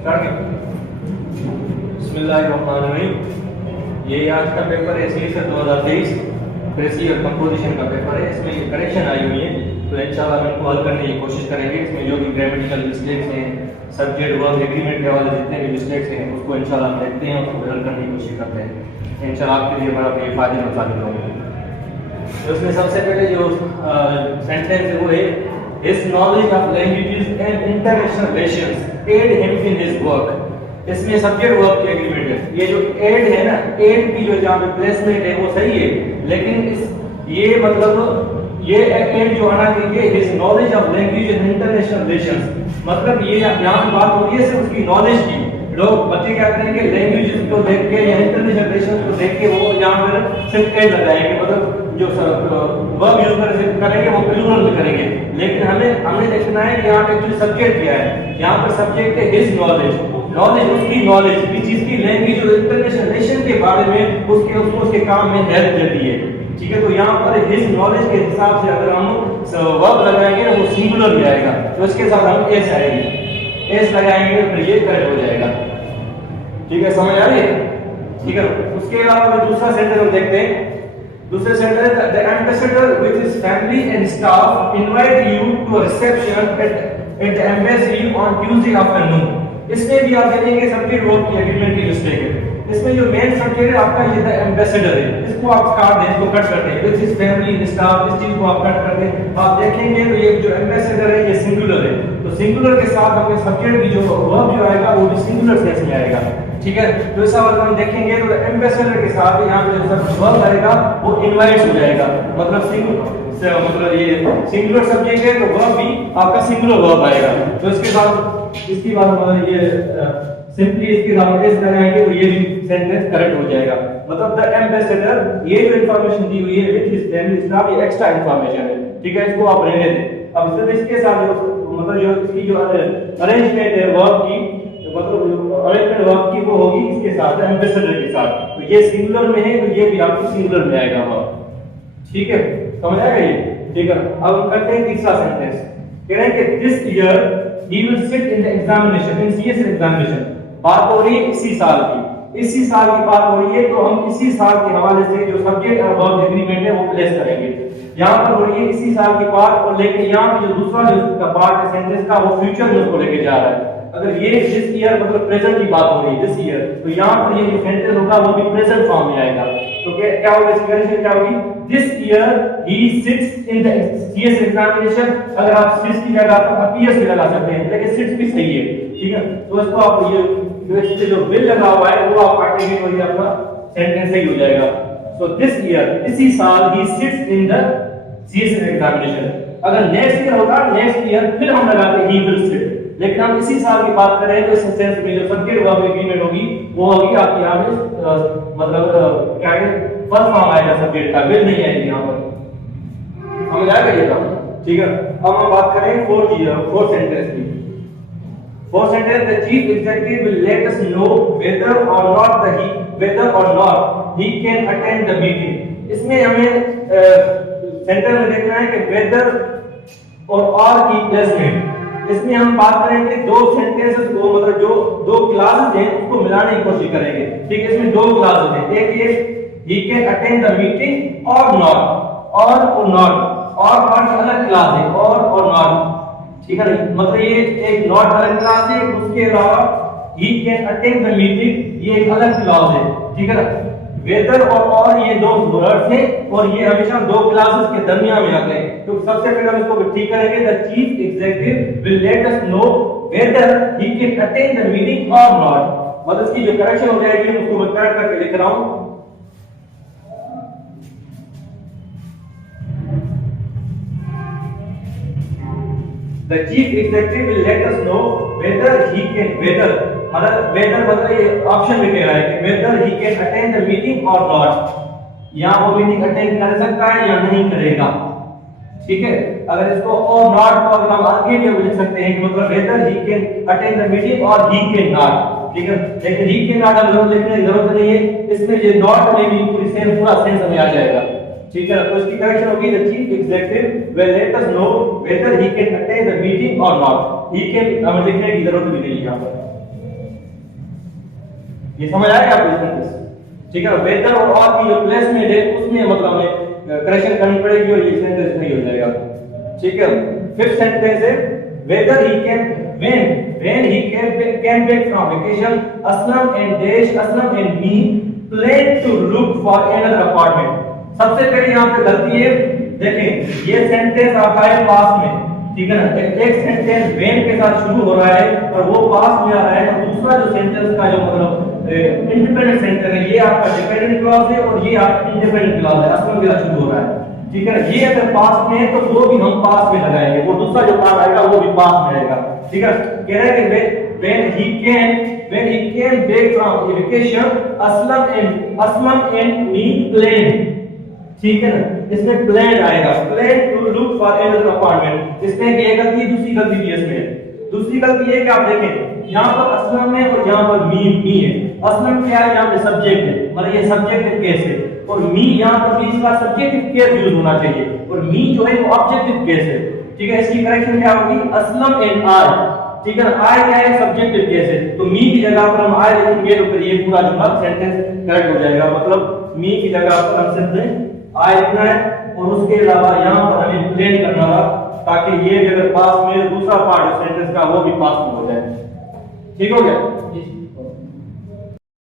Start कर। बिस्मिल्लाहिर्रहमानिर्रहीम। ये आज का पेपर है सीरीज 2023 प्रेसी और कंपोजिशन का पेपर है। इसमें ये करेक्शन आई हुई है, तो इंशाल्लाह हम इनको हल करने की कोशिश करेंगे। इसमें जो भी ग्रामेटिकल मिस्टेक्स हैं, सब्जेक्ट वर्ब एग्रीमेंट के वाले जितने भी मिस्टेक्स हैं उसको इंशाल्लाह हम देखते हैं और उसको हल करने की कोशिश करते हैं। इंशाल्लाह आपके लिए बड़ा फायदेमंद साबित होगा। तो इसमें सबसे पहले जो सेंटेंस है वो है His knowledge of languages and international relations aid him in his work। इसमें सब्जेक्ट वर्ब की एग्रीमेंट है। ये जो एड है ना, एड की जो जहाँ पे प्लेसमेंट है वो सही है, लेकिन ये मतलब ये एड जो आना चाहिए his knowledge of language and international relations, मतलब ये यहाँ पे बात हो रही है सिर्फ उसकी नॉलेज की। लोग बच्चे क्या करेंगे, लैंग्वेज को देख के या इंटरनेशनल रिलेशंस को देख के वो यहाँ पर सिर्फ एड लगाएंगे, मतलब जो वर्ब यूज करेंगे वो प्लूरल में करेंगे। लेकिन हमें देखना है कि यहाँ पे एक्चुअली सब्जेक्ट क्या है। यहाँ पर सब्जेक्ट है हिज नॉलेज, नॉलेज उसकी नॉलेज किस चीज की, लैंग्वेज और इंटरनेशनल रिलेशन के बारे में उसके काम में हेल्प देती है। ठीक है, तो यहाँ पर हिज नॉलेज के हिसाब से अगर हम वर्ब लगाएंगे वो सिंगुलर में आएगा, तो इसके साथ हम एस आएगी, एस लगाएंगे तो ये करेक्ट हो जाएगा। ठीक है, समझ आ रही है? ठीक है, उसके अलावा दूसरा सेंटेंस हम देखते हैं। दूसरे sentence, the ambassador with his family and staff invite you to a reception at the embassy on Tuesday afternoon. इसमें भी आप देखेंगे सब्जेक्ट वर्ब की एग्रीमेंट की मिस्टेक है। इसमें जो मेन सब्जेक्ट है आपका ये द एम्बेसडर है, इसको आप काट दें, इसको कट करते हैं, with his family and staff, इस चीज को आप कट कर दें। आप देखेंगे तो ये जो एम्बेसडर है ये सिंगुलर है, तो सिंगुलर के साथ अपने सब्जेक्ट की जो वर्ब जो आएगा वो भी सिंगुलर सेंस में आएगा। ठीक है, तो इस सवाल हम देखेंगे तो एम्बेसडर के साथ यहाँ पे जो वर्ब आएगा वो इनवाइट हो जाएगा, मतलब मतलब ये सिंगुलर सब्जेक्ट है तो वर्ब भी आपका सिंगुलर वर्ब आएगा। तो इसके बाद इसकी बात ये सिंपली इसके साथ एस लगाएंगे तो ये भी सेंटेंस करेक्ट हो जाएगा। मतलब द एम्बेसडर, ये जो इंफॉर्मेशन दी हुई है विद हिज फैमिली स्टाफ, ये एक्स्ट्रा इंफॉर्मेशन है। ठीक है, इसको आप रहने दें। अब सिर्फ इसके साथ जो मतलब जो इसकी जो अरेंजमेंट है वर्ब की, मतलब अरेंजमेंट वर्ब की वो होगी इसके साथ एम्बेसडर के साथ, तो ये सिंगुलर में है तो ये भी आपको सिंगुलर में आएगा वर्ब। ठीक है, समझ आएगा ये? ठीक है, अब हम करते हैं तीसरा सेंटेंस। कह रहे हैं कि this year he will sit in the examination, in CS examination. बात हो रही है इसी साल की, इसी साल की बात हो रही है, तो हम इसी साल के हवाले से जो सब्जेक्ट और वर्ब एग्रीमेंट है वो प्लेस करेंगे। यहाँ पर हो रही है इसी साल की बात, और लेकिन यहाँ पे जो दूसरा जो पार्ट है सेंटेंस का वो फ्यूचर में उसको लेके जा रहा है। अगर ये दिस ईयर मतलब प्रेजेंट की बात हो रही है दिस ईयर, तो यहाँ पर ये जो सेंटेंस होगा वो भी प्रेजेंट फॉर्म में आएगा। तो क्या होगा, इसकी कंडीशन क्या होगी, this year he sits in the CS examination. अगर आप सिट्स की जगह पर अपीयर्स भी लगा सकते हैं, लेकिन सिट्स भी सही है। ठीक है, तो इसको आप ये जो विल लगा हुआ है वो आप काटेंगे तो ये आपका सेंटेंस सही हो जाएगा। सो दिस ईयर, इसी साल, he sits in the CS examination. अगर नेक्स्ट ईयर होगा, नेक्स्ट ईयर फिर हम लगाते ही विल सिट, लेकिन हम इसी साल की बात कर रहे हैं तो इस सेंस में जो सब्जेक्ट वर्ब एग्रीमेंट होगी वो होगी आपकी यहाँ पे मतलब क्या है, फर्स्ट फॉर्म आएगा सब्जेक्ट का, विल नहीं आएगी यहाँ पर। समझ आएगा ये काम? ठीक है, अब हम बात करें फोर्थ सेंटेंस की। Fourth sentence, the chief executive will let us know whether or not he can attend the meeting. इसमें हमें सेंटेंस में देखना है कि वेदर और की प्लेसमेंट। इसमें हम बात करेंगे दो सेंटेंसेस को, मतलब जो दो क्लासेस हैं उसको मिलाने की कोशिश करेंगे। ठीक है, इसमें दो क्लासेस हैं, एक ये ही कैन अटेंड द मीटिंग और नॉट, और नॉट अलग क्लास है, और नॉट। ठीक है, मतलब ये एक नॉट अलग क्लास है, उसके अलावा ही कैन अटेंड द मीटिंग ये एक अलग क्लास है। ठीक है ना, वेदर और ये दो वर्ड्स हैं और ये हमेशा दो क्लासेस के दरमियान में आते हैं। तो सबसे पहले हम इसको ठीक करेंगे, the chief executive will let us know weather he can attend the meeting और नॉट। मतलब इसकी जो करेक्शन हो जाएगी उसको मैं करेक्ट करके लिख रहा हूं। The chief executive will let us know whether he can मतलब ये ऑप्शन में कह रहा है कि whether he can attend the meeting or not, या वो मीटिंग अटेंड कर सकता है या नहीं करेगा। ठीक है, अगर इसको और नॉट को अगर हम आगे भी लिख सकते हैं कि मतलब whether he can attend the meeting or he can not। ठीक है, लेकिन he can not हम लिखने की जरूरत नहीं है, इसमें ये नॉट में भी पूरा सेंस हमें आ जाएगा। ठीक है, तो इसकी करेक्शन होगी, the chief executive will let us know weather he can attend the meeting और नॉट। ही कैन हमें लिखने की जरूरत भी नहीं है यहाँ पर। ये समझ आएगा आपको सेंटेंस? ठीक है, वेदर और की जो प्लेसमेंट है उसमें मतलब हमें करेक्शन करनी पड़ेगी और ये सेंटेंस सही हो जाएगा। ठीक है, फिफ्थ सेंटेंस है weather he can when he came back from vacation, Aslam and me planned to look for another apartment. सबसे पहले यहाँ पे गलती है, देखें ये सेंटेंस आता है पास्ट में, ठीक है ना, एक सेंटेंस when के साथ शुरू हो रहा है और वो पास्ट में आ रहा है, और दूसरा जो सेंटेंस का जो मतलब इंडिपेंडेंट सेंटेंस है ये आपका डिपेंडेंट क्लॉज है और ये आपका इंडिपेंडेंट क्लॉज है, असलम के साथ शुरू हो रहा है। ठीक है ना, ये अगर पास्ट में है तो वो भी हम पास्ट में लगाएंगे, वो दूसरा जो पार्ट आएगा वो भी पास्ट में आएगा। ठीक है, कह रहा है कि when he came back from vacation, Aslam and me planned, ठीक है ना, इसमें planned आएगा, plan to look for another apartment। इसमें एक गलती, दूसरी गलती भी इसमें। दूसरी गलती है कि आप देखें यहाँ पर असलम है और यहाँ पर मी है। असलम क्या है, यहाँ पे सब्जेक्ट है, मतलब ये सब्जेक्टिव केस है, और मी यहाँ पर भी इसका सब्जेक्टिव केस यूज होना चाहिए, और मी जो है वो ऑब्जेक्टिव केस है। ठीक है, इसकी करेक्शन क्या होगी, असलम एंड आई। ठीक है, आई क्या है, सब्जेक्टिव केस है, तो मी की जगह पर हम आई लिखेंगे तो फिर ये पूरा जुमला सेंटेंस करेक्ट हो जाएगा। मतलब मी की जगह पर हम सिर्फ आई लिखना है और उसके अलावा यहाँ पर हमें प्लेन करना होगा, ताकि ये अगर पास में दूसरा पार्ट सेंटेंस का वो भी पास में हो जाए। ठीक हो गया।